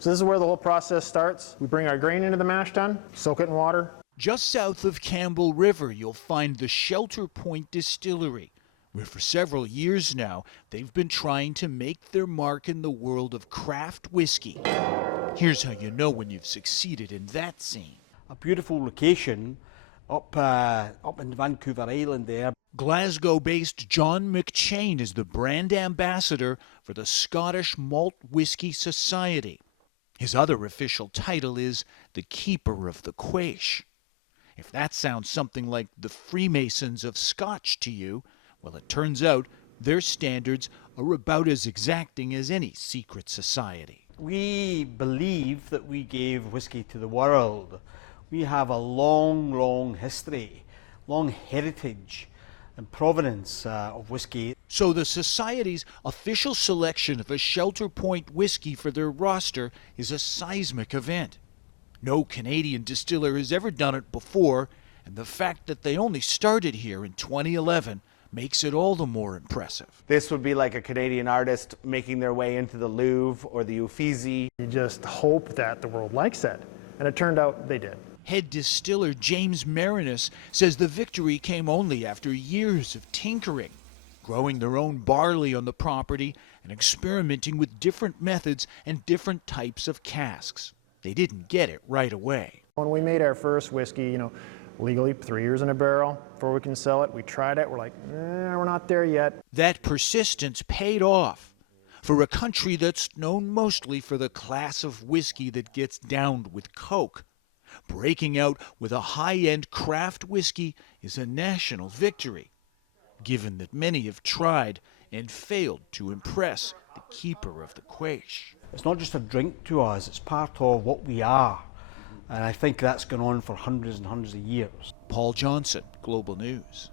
So this is where the whole process starts. We bring our grain into the mash tun, soak it in water. Just south of Campbell River, you'll find the Shelter Point Distillery, where for several years now, they've been trying to make their mark in the world of craft whiskey. Here's how you know when you've succeeded in that scene. A beautiful location up in Vancouver Island there. Glasgow-based John McChain is the brand ambassador for the Scotch Malt Whisky Society. His other official title is the Keeper of the Quaish. If that sounds something like the Freemasons of Scotch to you, well, it turns out their standards are about as exacting as any secret society. We believe that we gave whiskey to the world. We have a long history, long heritage and provenance of whiskey. So the Society's official selection of a Shelter Point whiskey for their roster is a seismic event. No Canadian distiller has ever done it before, and the fact that they only started here in 2011 makes it all the more impressive. This would be like a Canadian artist making their way into the Louvre or the Uffizi. You just hope that the world likes it, and it turned out they did. Head distiller James Marinus says the victory came only after years of tinkering, growing their own barley on the property and experimenting with different methods and different types of casks. They didn't get it right away. When we made our first whiskey, legally 3 years in a barrel before we can sell it, we tried it, we're like, we're not there yet. That persistence paid off. For a country that's known mostly for the class of whiskey that gets downed with Coke, breaking out with a high-end craft whiskey is a national victory, given that many have tried and failed to impress the Keeper of the Quaish. It's not just a drink to us, it's part of what we are. And I think that's gone on for hundreds and hundreds of years. Paul Johnson, Global News.